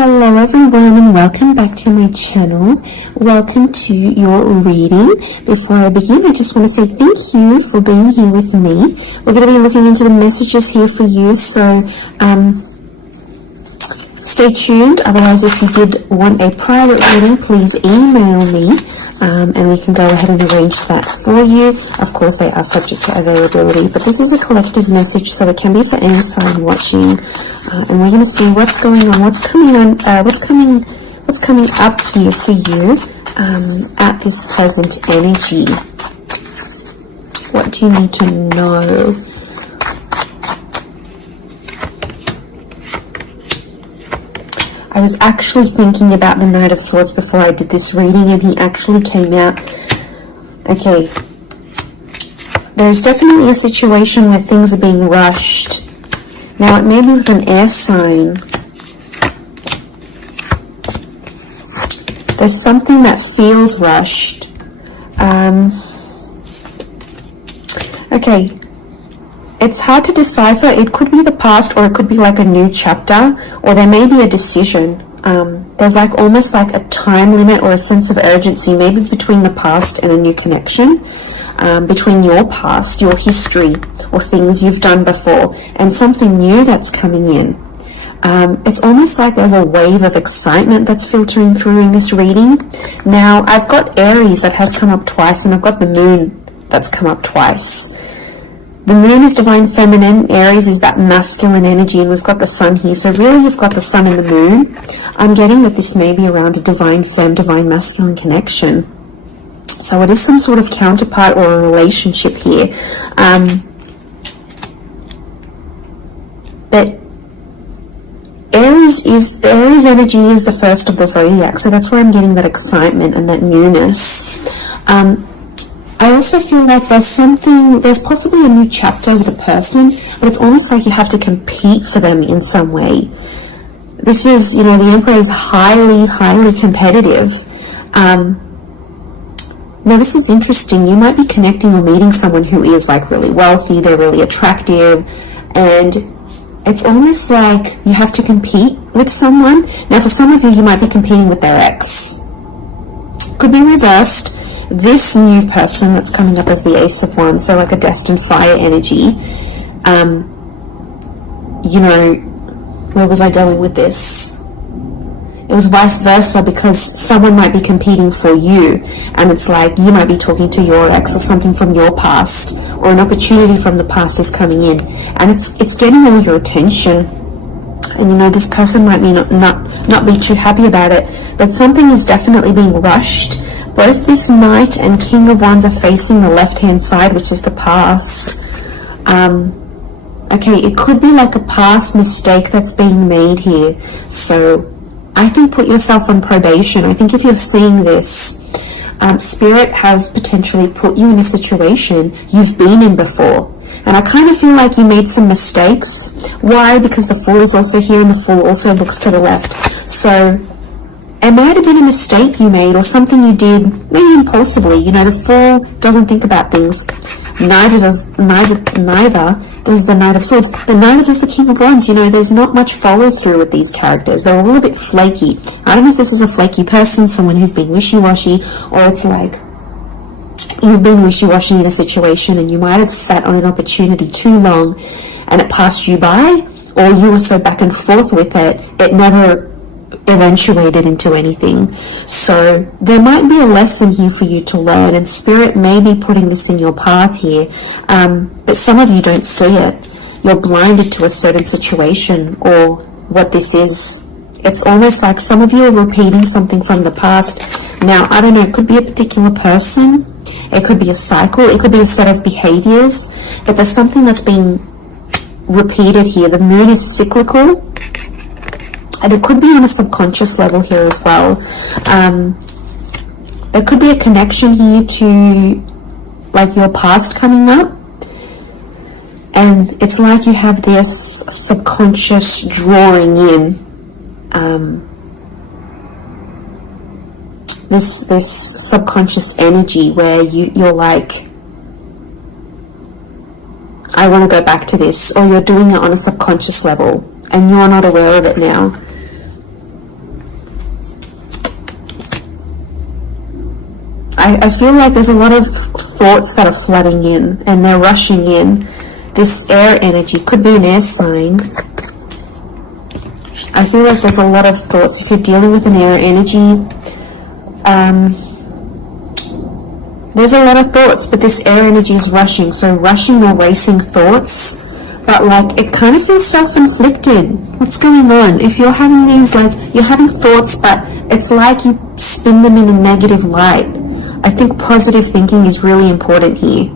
Hello everyone and welcome back to my channel. Welcome to your reading. Before I begin, I just want to say thank you for being here with me. We're going to be looking into the messages here for you, so stay tuned. Otherwise, if you did want a private reading, please email me and we can go ahead and arrange that for you. Of course, they are subject to availability, but this is a collective message, so it can be for any sign watching. And we're going to see what's going on, what's coming up here for you at this present energy. What do you need to know? I was actually thinking about the Knight of Swords before I did this reading, and he actually came out. Okay, there's definitely a situation where things are being rushed. Now, it may be with an air sign. There's something that feels rushed. Okay, it's hard to decipher. It could be the past, or it could be like a new chapter, or there may be a decision. There's like almost like a time limit or a sense of urgency, maybe between the past and a new connection, between your past, your history, or things you've done before, and something new that's coming in. It's almost like there's a wave of excitement that's filtering through in this reading. Now, I've got Aries that has come up twice, and I've got the Moon that's come up twice. The Moon is divine feminine, Aries is that masculine energy, and we've got the Sun here. So really you've got the Sun and the Moon. I'm getting that this may be around a divine femme, divine masculine connection. So it is some sort of counterpart or a relationship here. But the Aries energy is the first of the zodiac, so that's where I'm getting that excitement and that newness. I also feel like there's possibly a new chapter with a person, but it's almost like you have to compete for them in some way. This is, the Emperor is highly, highly competitive. Now, this is interesting. You might be connecting or meeting someone who is like really wealthy, they're really attractive, and it's almost like you have to compete with someone. Now, for some of you, you might be competing with their ex. Could be reversed. This new person that's coming up as the Ace of Wands, so like a destined fire energy. Where was I going with this? It was vice versa, because someone might be competing for you, and it's like you might be talking to your ex or something from your past, or an opportunity from the past is coming in, and it's getting all your attention. And this person might be not be too happy about it, but something is definitely being rushed. Both this Knight and King of Wands are facing the left-hand side, which is the past. Okay, it could be like a past mistake that's being made here. So I think put yourself on probation. I think if you're seeing this, Spirit has potentially put you in a situation you've been in before. And I kind of feel like you made some mistakes. Why? Because the Fool is also here, and the Fool also looks to the left. So it might have been a mistake you made, or something you did, maybe impulsively. The Fool doesn't think about things. Neither does the Knight of Swords, but neither does the King of Wands. There's not much follow through with these characters. They're all a bit flaky. I don't know if this is a flaky person, someone who's being wishy-washy, or it's like you've been wishy-washy in a situation and you might have sat on an opportunity too long and it passed you by, or you were so back and forth with it, it never eventuated into anything. So there might be a lesson here for you to learn, and Spirit may be putting this in your path here, but some of you don't see it. You're blinded to a certain situation or what this is. It's almost like some of you are repeating something from the past. Now, I don't know, it could be a particular person, it could be a cycle, it could be a set of behaviors, but there's something that's being repeated here. The Moon is cyclical, and it could be on a subconscious level here as well. There could be a connection here to like your past coming up, and it's like you have this subconscious drawing in, this subconscious energy where you're like, I want to go back to this, or you're doing it on a subconscious level and you're not aware of it now. I feel like there's a lot of thoughts that are flooding in and they're rushing in. This air energy could be an air sign. I feel like there's a lot of thoughts. If you're dealing with an air energy, there's a lot of thoughts, but this air energy is rushing. So rushing or racing thoughts, but like it kind of feels self-inflicted. What's going on? If you're having these, like, you're having thoughts, but it's like you spin them in a negative light. I think positive thinking is really important here.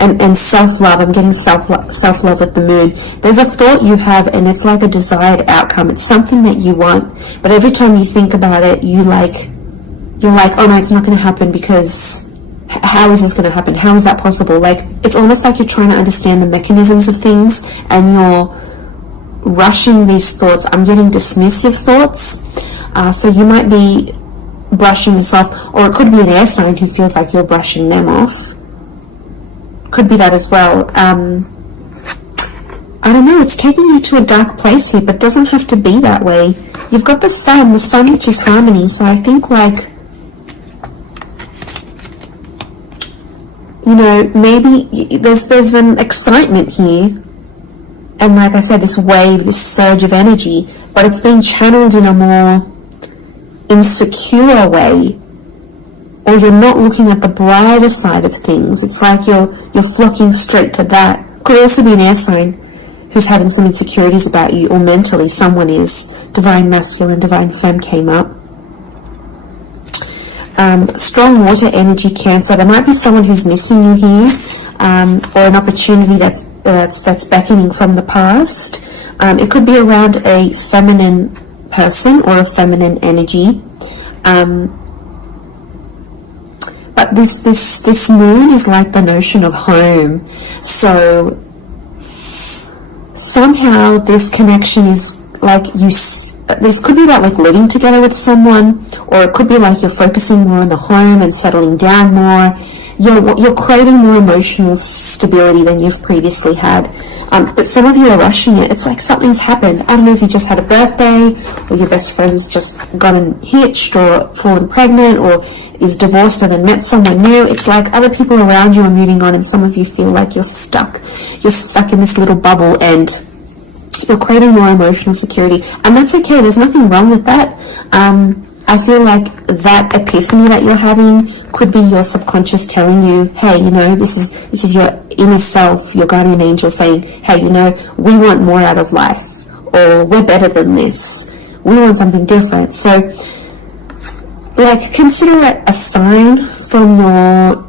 And self-love, I'm getting self-love at the moon. There's a thought you have and it's like a desired outcome. It's something that you want, but every time you think about it, you're like, oh no, it's not going to happen, because how is this going to happen? How is that possible? Like, it's almost like you're trying to understand the mechanisms of things and you're rushing these thoughts. I'm getting dismissive thoughts. So you might be brushing this off, or it could be an air sign who feels like you're brushing them off. Could be that as well. I don't know, it's taking you to a dark place here, but it doesn't have to be that way. You've got the sun which is harmony, so I think, like, you know, maybe there's an excitement here, and like I said, this wave, this surge of energy, but it's being channeled in a more insecure way, or you're not looking at the brighter side of things. It's like you're flocking straight to that. Could also be an air sign who's having some insecurities about you, or mentally someone is. Divine masculine, divine femme came up. Strong water energy, Cancer. There might be someone who's missing you here, or an opportunity that's beckoning from the past. It could be around a feminine person or a feminine energy. But this moon is like the notion of home. So somehow this connection is like this could be about like living together with someone, or it could be like you're focusing more on the home and settling down more. You're craving more emotional stability than you've previously had. But some of you are rushing it. It's like something's happened. I don't know if you just had a birthday, or your best friend's just gotten hitched or fallen pregnant, or is divorced and then met someone new. It's like other people around you are moving on, and some of you feel like you're stuck. You're stuck in this little bubble, and you're craving more emotional security. And that's okay. There's nothing wrong with that. I feel like that epiphany that you're having could be your subconscious telling you, hey, you know, this is your inner self, your guardian angel saying, hey, you know, we want more out of life, or we're better than this. We want something different. So, like, consider it a sign from your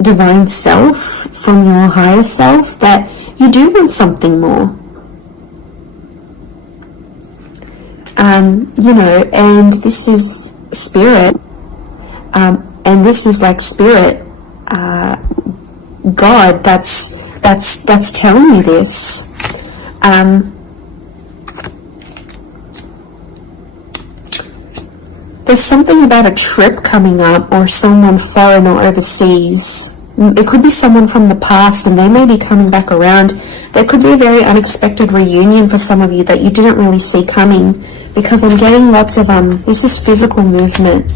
divine self, from your higher self, that you do want something more. You know, and this is spirit, and this is like spirit, God, that's telling you this. There's something about a trip coming up, or someone foreign or overseas. It could be someone from the past and they may be coming back around. There could be a very unexpected reunion for some of you that you didn't really see coming, because I'm getting lots of, this is physical movement.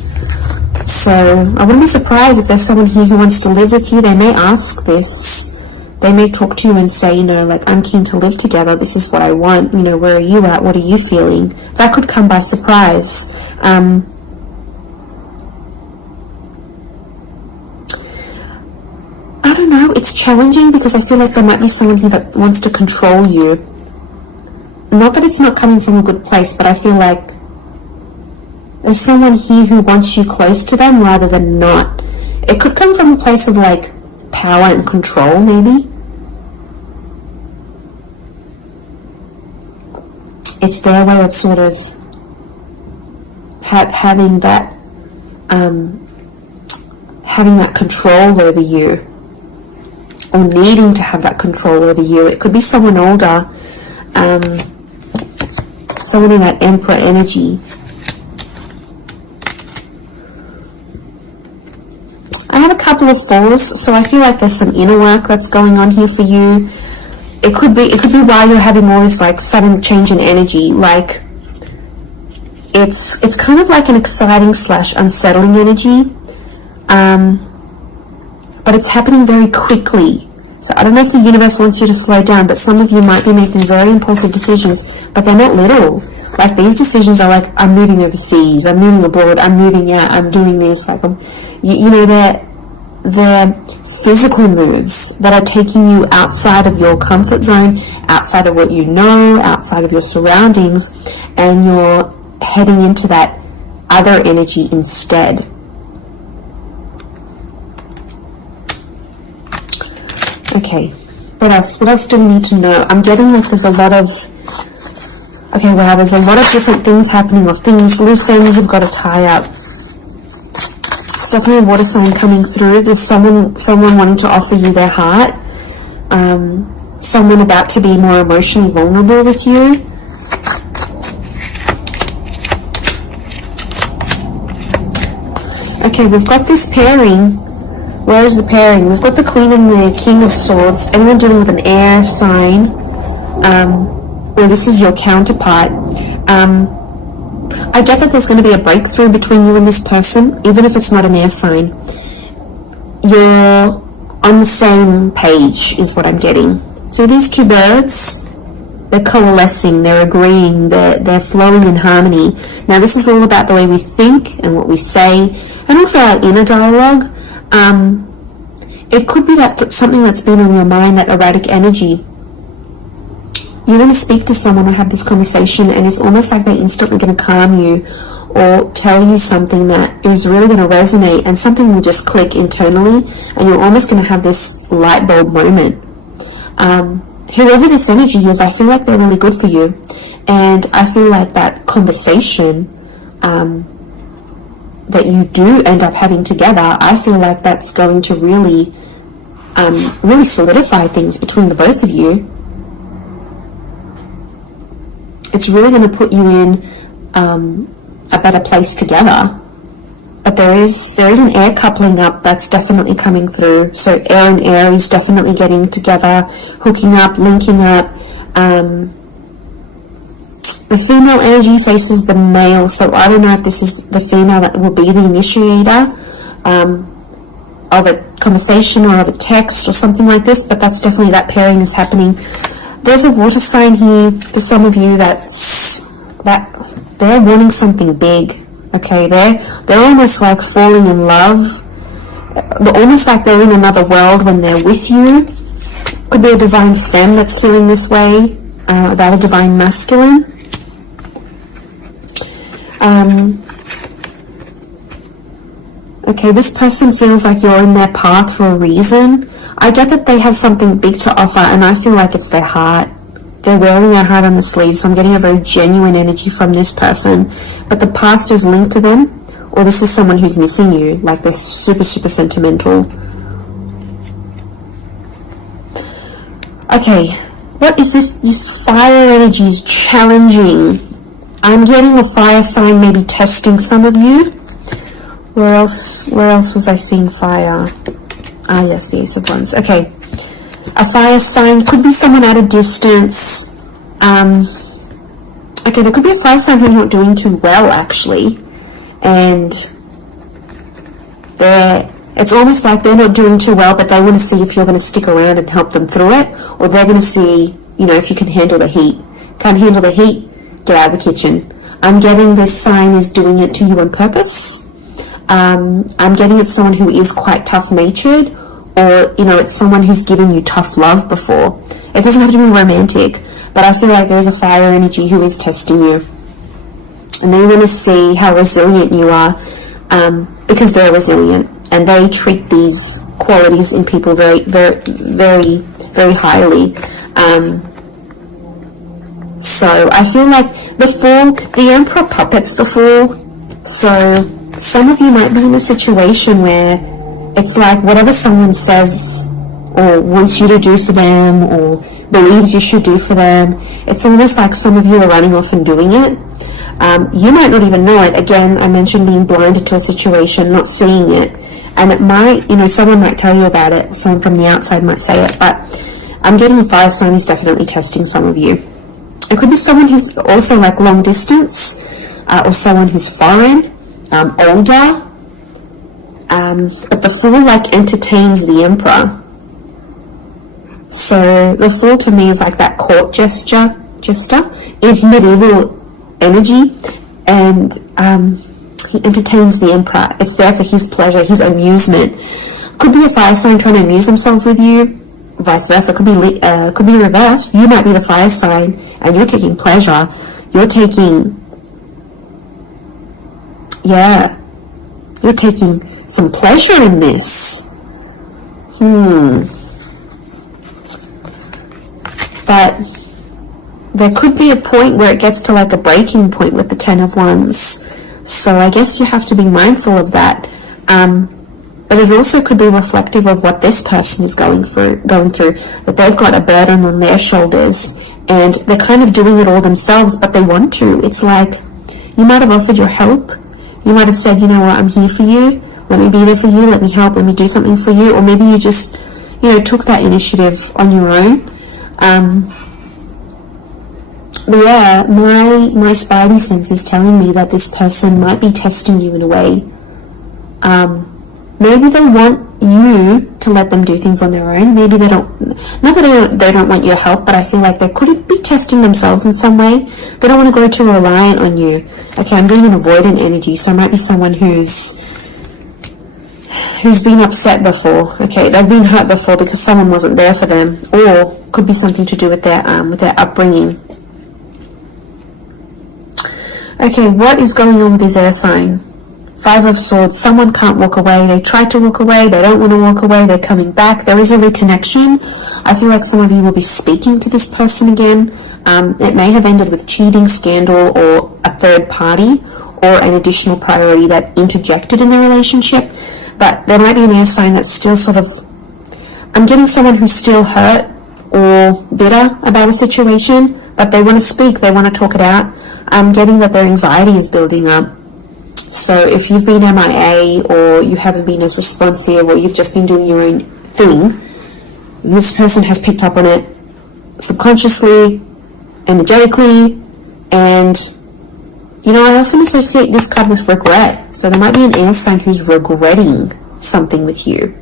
So I wouldn't be surprised if there's someone here who wants to live with you. They may ask this. They may talk to you and say, you know, like, I'm keen to live together. This is what I want. You know, where are you at? What are you feeling? That could come by surprise. I don't know, it's challenging because I feel like there might be someone here that wants to control you. Not that it's not coming from a good place, but I feel like there's someone here who wants you close to them rather than not. It could come from a place of like power and control, maybe. It's their way of sort of having that control over you, or needing to have that control over you. It could be someone older, someone in that Emperor energy. I have a couple of fours, so I feel like there's some inner work that's going on here for you. It could be why you're having all this like sudden change in energy. Like, it's kind of like an exciting / unsettling energy, but it's happening very quickly. So I don't know if the universe wants you to slow down, but some of you might be making very impulsive decisions, but they're not little. Like, these decisions are like, I'm moving overseas, I'm moving abroad, I'm moving out, I'm doing this, like, you know, they're physical moves that are taking you outside of your comfort zone, outside of what you know, outside of your surroundings, and you're heading into that other energy instead. Okay, what else? What else do we need to know? I'm getting like there's a lot of, okay, wow, there's a lot of different things happening, or things, loose ends you've got to tie up. So for a water sign coming through, there's someone wanting to offer you their heart, someone about to be more emotionally vulnerable with you. Okay, we've got this pairing. Where is the pairing? We've got the Queen and the King of Swords. Anyone dealing with an air sign, or this is your counterpart. I get that there's going to be a breakthrough between you and this person, even if it's not an air sign. You're on the same page, is what I'm getting. So these two birds, they're coalescing, they're agreeing, they're flowing in harmony. Now this is all about the way we think and what we say, and also our inner dialogue. It could be that something that's been on your mind, that erratic energy. You're going to speak to someone or have this conversation, and it's almost like they're instantly going to calm you or tell you something that is really going to resonate, and something will just click internally, and you're almost going to have this light bulb moment. Whoever this energy is, I feel like they're really good for you, and I feel like that conversation that you do end up having together, I feel like that's going to really solidify things between the both of you. It's really going to put you in a better place together. But there is an air coupling up that's definitely coming through. So air and Aries definitely getting together, hooking up, linking up. The female energy faces the male, so I don't know if this is the female that will be the initiator of a conversation or of a text or something like this, but that's definitely, that pairing is happening. There's a water sign here for some of you that they're wanting something big. Okay, they're almost like falling in love. They're almost like they're in another world when they're with you. Could be a divine femme that's feeling this way about a divine masculine. Okay, this person feels like you're in their path for a reason. I get that they have something big to offer, and I feel like it's their heart. They're wearing their heart on the sleeve, so I'm getting a very genuine energy from this person. But the past is linked to them, or this is someone who's missing you, like they're super, super sentimental. Okay, what is this? This fire energy is challenging. I'm getting a fire sign maybe testing some of you. Where else was I seeing fire? Ah, yes, the Ace of Wands. Okay. A fire sign could be someone at a distance. Okay, there could be a fire sign who's not doing too well, actually. And it's almost like they're not doing too well, but they want to see if you're going to stick around and help them through it, or they're going to see, you know, if you can handle the heat. Can't handle the heat? Get out of the kitchen. I'm getting this sign is doing it to you on purpose. I'm getting it's someone who is quite tough-natured, or, you know, it's someone who's given you tough love before. It doesn't have to be romantic, but I feel like there's a fire energy who is testing you. And they want to see how resilient you are, because they're resilient, and they treat these qualities in people very, very, very, very highly. So I feel like the Fool, the Emperor puppets the Fool. So some of you might be in a situation where it's like whatever someone says or wants you to do for them or believes you should do for them, it's almost like some of you are running off and doing it. You might not even know it. Again, I mentioned being blinded to a situation, not seeing it. And it might, you know, someone might tell you about it, someone from the outside might say it, but I'm getting a fire sign is definitely testing some of you. It could be someone who's also like long distance. or someone who's foreign, older. But the Fool like entertains the Emperor. So the Fool to me is like that court jester in medieval energy, and he entertains the Emperor. It's there for his pleasure, his amusement. Could be a fire sign trying to amuse themselves with you, vice versa. Could be reversed. You might be the fire sign and you're taking pleasure. You're taking some pleasure in this. But there could be a point where it gets to like a breaking point with the Ten of Wands. So I guess you have to be mindful of that. But it also could be reflective of what this person is going through, that they've got a burden on their shoulders and they're kind of doing it all themselves, but they want to. It's like you might have offered your help. You might have said, you know what, I'm here for you. Let me be there for you. Let me help. Let me do something for you. Or maybe you just, took that initiative on your own. But yeah, my spidey sense is telling me that this person might be testing you in a way. Maybe they want you to let them do things on their own. Maybe they don't, not that they don't want your help, but I feel like they could be testing themselves in some way. They don't want to grow too reliant on you. Okay, I'm getting an avoidant energy, so it might be someone who's been upset before. Okay, they've been hurt before because someone wasn't there for them, or could be something to do with their upbringing. Okay, what is going on with this air sign? Five of Swords. Someone can't walk away. They tried to walk away. They don't want to walk away. They're coming back. There is a reconnection. I feel like some of you will be speaking to this person again. It may have ended with cheating, scandal, or a third party, or an additional priority that interjected in the relationship. But there might be an air sign that's still sort of... I'm getting someone who's still hurt or bitter about a situation, but they want to speak. They want to talk it out. I'm getting that their anxiety is building up. So if you've been MIA, or you haven't been as responsive, or you've just been doing your own thing, this person has picked up on it subconsciously, energetically, and I often associate this card with regret. So there might be an air sign who's regretting something with you.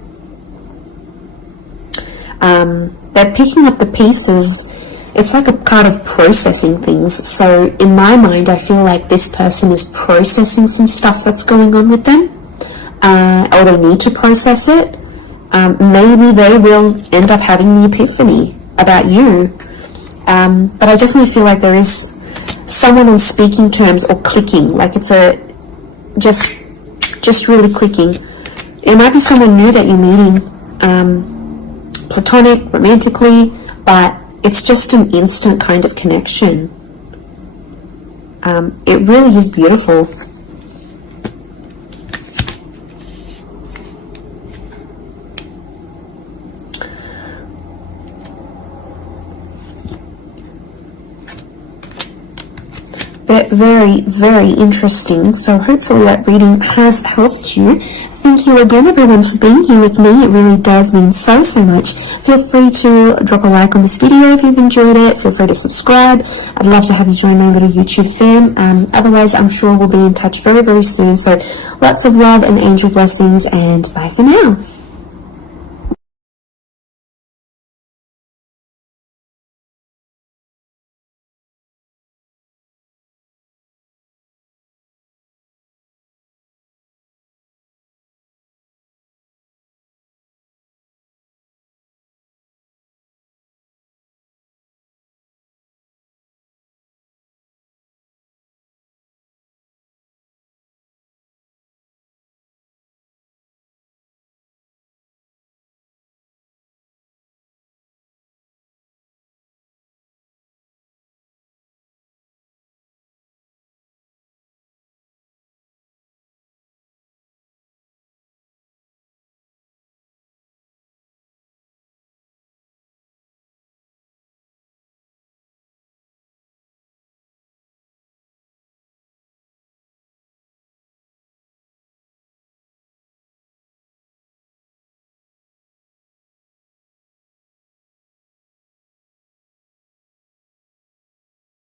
They're picking up the pieces. It's like a card of processing things. So in my mind, I feel like this person is processing some stuff that's going on with them, or they need to process it. Maybe they will end up having the epiphany about you. But I definitely feel like there is someone on speaking terms or clicking, like it's just really clicking. It might be someone new that you're meeting, platonic, romantically, but it's just an instant kind of connection. It really is beautiful. Very, very interesting. So hopefully that reading has helped you. Thank you again, everyone, for being here with me. It really does mean so much. Feel free to drop a like on this video if you've enjoyed it. Feel free to subscribe. I'd love to have you join my little YouTube fam. Otherwise, I'm sure we'll be in touch very, very soon. So lots of love and angel blessings, and bye for now.